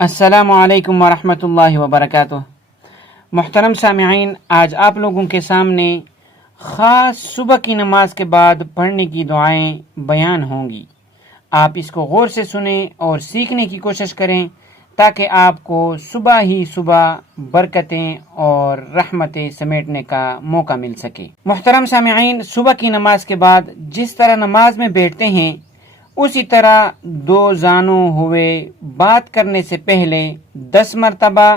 السلام علیکم ورحمۃ اللہ وبرکاتہ۔ محترم سامعین، آج آپ لوگوں کے سامنے خاص صبح کی نماز کے بعد پڑھنے کی دعائیں بیان ہوں گی۔ آپ اس کو غور سے سنیں اور سیکھنے کی کوشش کریں تاکہ آپ کو صبح ہی صبح برکتیں اور رحمتیں سمیٹنے کا موقع مل سکے۔ محترم سامعین، صبح کی نماز کے بعد جس طرح نماز میں بیٹھتے ہیں اسی طرح دو زانوں ہوئے بات کرنے سے پہلے 10 مرتبہ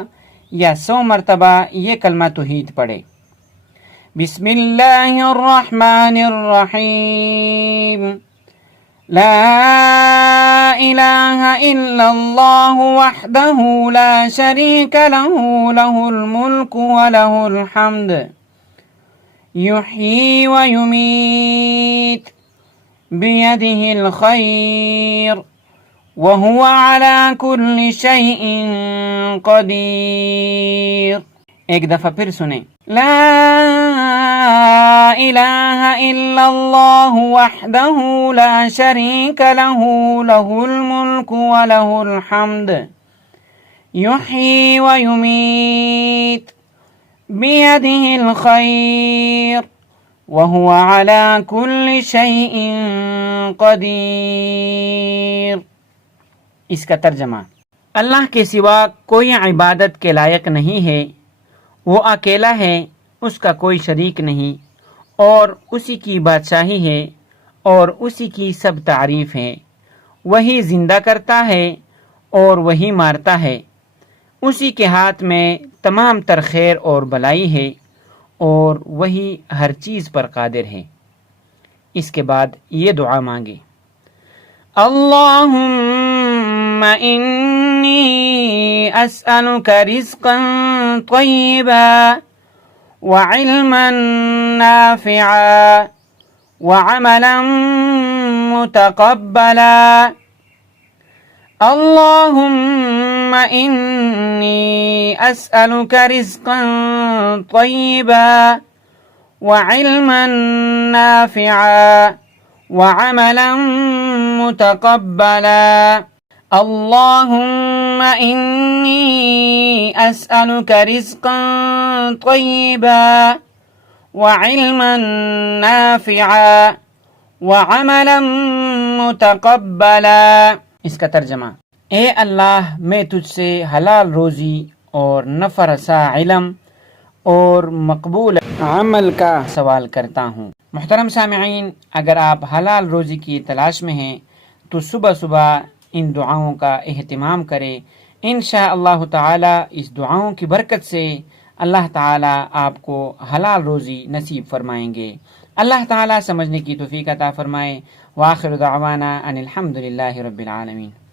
یا 100 مرتبہ یہ کلمہ توحید پڑھے۔ بسم اللہ الرحمن الرحیم، لا الہ الا اللہ وحدہ لا شریک لہ، لہ الملک ولہ الحمد، یحیی ویمیت، بیدہ الخیر، وہو علی کل شیء قدیر۔ ایک دفعہ پھر سنیں، لا الہ الا اللہ وحدہ لا شریک لہ، لہ الملک ولہ الحمد، یحیی ویمیت، بیدہ الخیر، وہو علی کل شیء قدیر۔ اس کا ترجمہ، اللہ کے سوا کوئی عبادت کے لائق نہیں ہے، وہ اکیلا ہے، اس کا کوئی شریک نہیں، اور اسی کی بادشاہی ہے اور اسی کی سب تعریف ہے۔ وہی زندہ کرتا ہے اور وہی مارتا ہے، اسی کے ہاتھ میں تمام تر خیر اور بلائی ہے، اور وہی ہر چیز پر قادر ہے۔ اس کے بعد یہ دعا مانگے، اللہم انی اسألک رزقا طیبا وعلما نافعا وعملا متقبلا۔ اللہم انی اسألک رزقا طیبا وعلما نافعا وعملا متقبلا۔ اللہم انی اسألک رزقا طیبا وعلما نافعا وعملا متقبلا۔ اس کا ترجمہ، اے اللہ، میں تجھ سے حلال روزی اور نفع رسا علم اور مقبول عمل کا سوال کرتا ہوں۔ محترم سامعین، اگر آپ حلال روزی کی تلاش میں ہیں تو صبح صبح ان دعاؤں کا اہتمام کریں۔ انشاءاللہ تعالی اس دعاؤں کی برکت سے اللہ تعالی آپ کو حلال روزی نصیب فرمائیں گے۔ اللہ تعالی سمجھنے کی توفیق عطا فرمائے۔ وآخر دعوانا ان الحمد للہ رب العالمین۔